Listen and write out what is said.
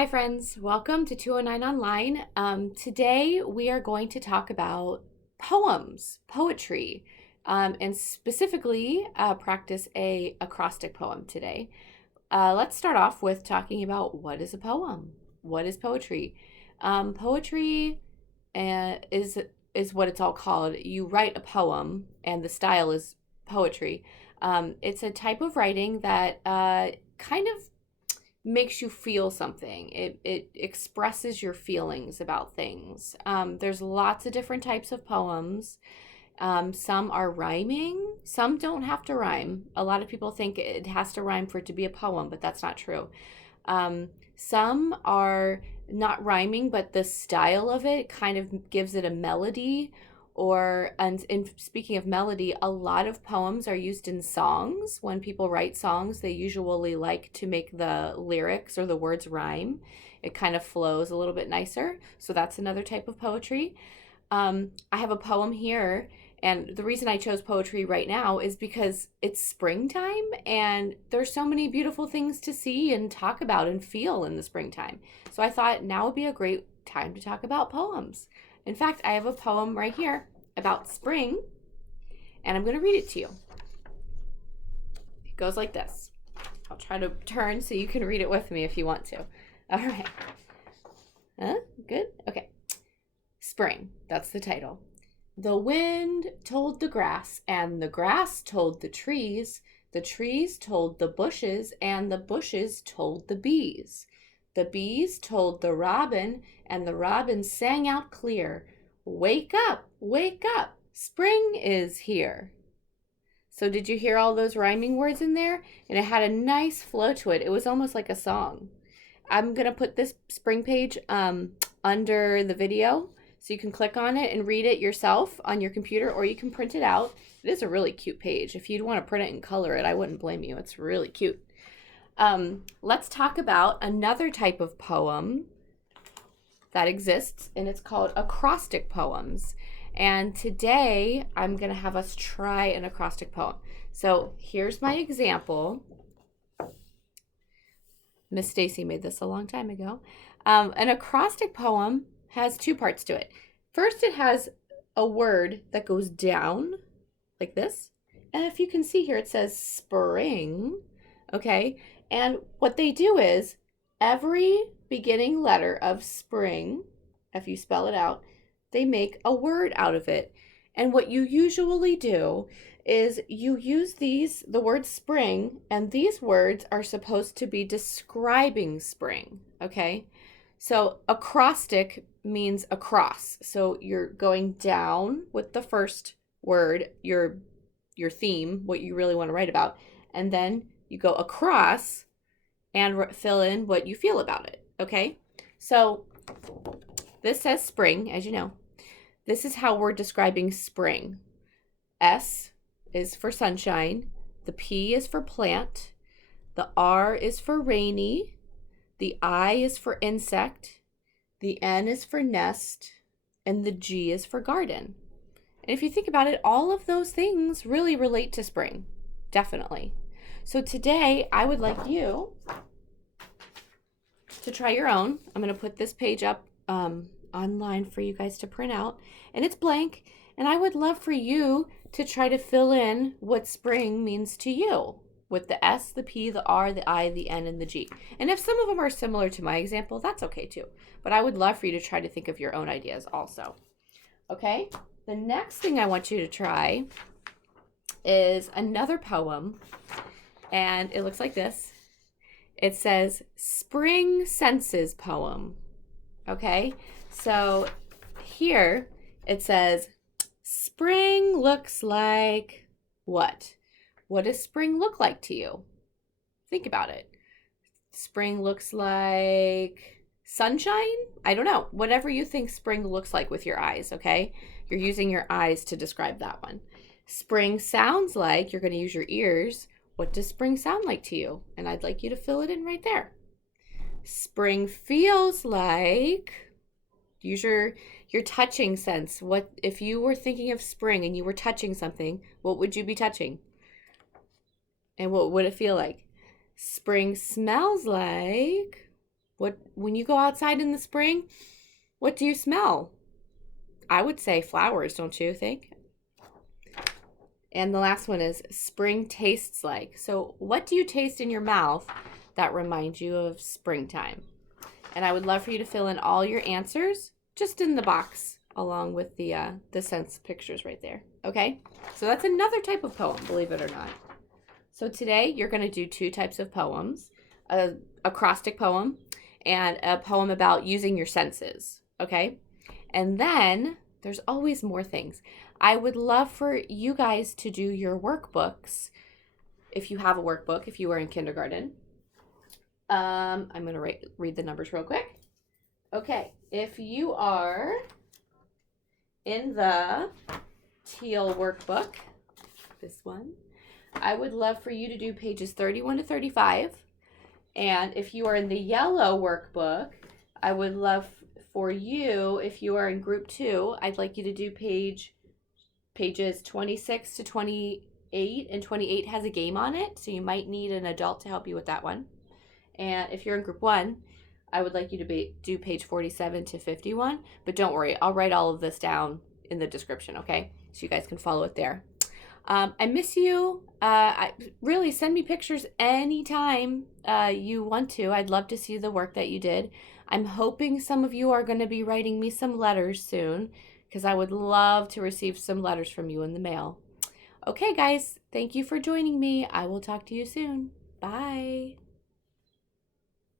Hi friends, welcome to 209 Online. Today we are going to talk about poems, poetry, and specifically practice a acrostic poem today. Let's start off with talking about what is a poem? What is poetry? Poetry is what it's all called. You write a poem, and the style is poetry. It's a type of writing that kind of makes you feel something. It expresses your feelings about things. There's lots of different types of poems. Some are rhyming, some don't have to rhyme. A lot of people think it has to rhyme for it to be a poem, but that's not true. Some are not rhyming, but the style of it kind of gives it a melody. And in speaking of melody, a lot of poems are used in songs. When people write songs, they usually like to make the lyrics or the words rhyme. It kind of flows a little bit nicer. So that's another type of poetry. I have a poem here, and the reason I chose poetry right now is because it's springtime and there's so many beautiful things to see and talk about and feel in the springtime. So I thought now would be a great time to talk about poems. In fact, I have a poem right here about spring, and I'm going to read it to you. It goes like this. I'll try to turn so you can read it with me if you want to. All right. Good? Okay. Spring. That's the title. The wind told the grass, and the grass told the trees told the bushes, and the bushes told the bees. The bees told the robin, and the robin sang out clear, wake up, spring is here. So did you hear all those rhyming words in there? And it had a nice flow to it. It was almost like a song. I'm going to put this spring page under the video so you can click on it and read it yourself on your computer, or you can print it out. It is a really cute page. If you'd want to print it and color it, I wouldn't blame you. It's really cute. Let's talk about another type of poem that exists, and it's called acrostic poems. And today I'm going to have us try an acrostic poem. So here's my example. Miss Stacy made this a long time ago. An acrostic poem has two parts to it. First, it has a word that goes down like this. And if you can see here, it says spring. Okay. And what they do is every beginning letter of spring, if you spell it out, they make a word out of it. And what you usually do is you use the word spring, and these words are supposed to be describing spring, okay? So acrostic means across. So you're going down with the first word, your theme, what you really want to write about, and then you go across and fill in what you feel about it, okay? So this says spring, as you know. This is how we're describing spring. S is for sunshine. The P is for plant. The R is for rainy. The I is for insect. The N is for nest. And the G is for garden. And if you think about it, all of those things really relate to spring. Definitely. So today, I would like you to try your own. I'm going to put this page up online for you guys to print out. And it's blank. And I would love for you to try to fill in what spring means to you with the S, the P, the R, the I, the N, and the G. And if some of them are similar to my example, that's okay too. But I would love for you to try to think of your own ideas also. Okay? The next thing I want you to try is another poem. And it looks like this. It says, Spring Census Poem. Okay? So here it says, spring looks like what? What does spring look like to you? Think about it. Spring looks like sunshine? I don't know. Whatever you think spring looks like with your eyes, okay? You're using your eyes to describe that one. Spring sounds like, you're going to use your ears. What does spring sound like to you? And I'd like you to fill it in right there. Spring feels like, use your touching sense. What if you were thinking of spring and you were touching something, what would you be touching? And what would it feel like? Spring smells like, When you go outside in the spring, what do you smell? I would say flowers, don't you think? And the last one is spring tastes like. So, what do you taste in your mouth that reminds you of springtime? And I would love for you to fill in all your answers just in the box along with the sense pictures right there. Okay? So that's another type of poem, believe it or not. So today you're going to do two types of poems, a acrostic poem and a poem about using your senses. Okay? And then there's always more things. I would love for you guys to do your workbooks if you have a workbook, if you are in kindergarten. I'm going to read the numbers real quick. Okay, if you are in the teal workbook, this one, I would love for you to do pages 31 to 35. And if you are in the yellow workbook, I would love for you, if you are in group 2, I'd like you to do pages 26 to 28, and 28 has a game on it, so you might need an adult to help you with that one. And if you're in group 1, I would like you to do page 47 to 51, but don't worry, I'll write all of this down in the description, okay? So you guys can follow it there. I miss you. Really, send me pictures anytime you want to. I'd love to see the work that you did. I'm hoping some of you are going to be writing me some letters soon because I would love to receive some letters from you in the mail. Okay, guys, thank you for joining me. I will talk to you soon. Bye.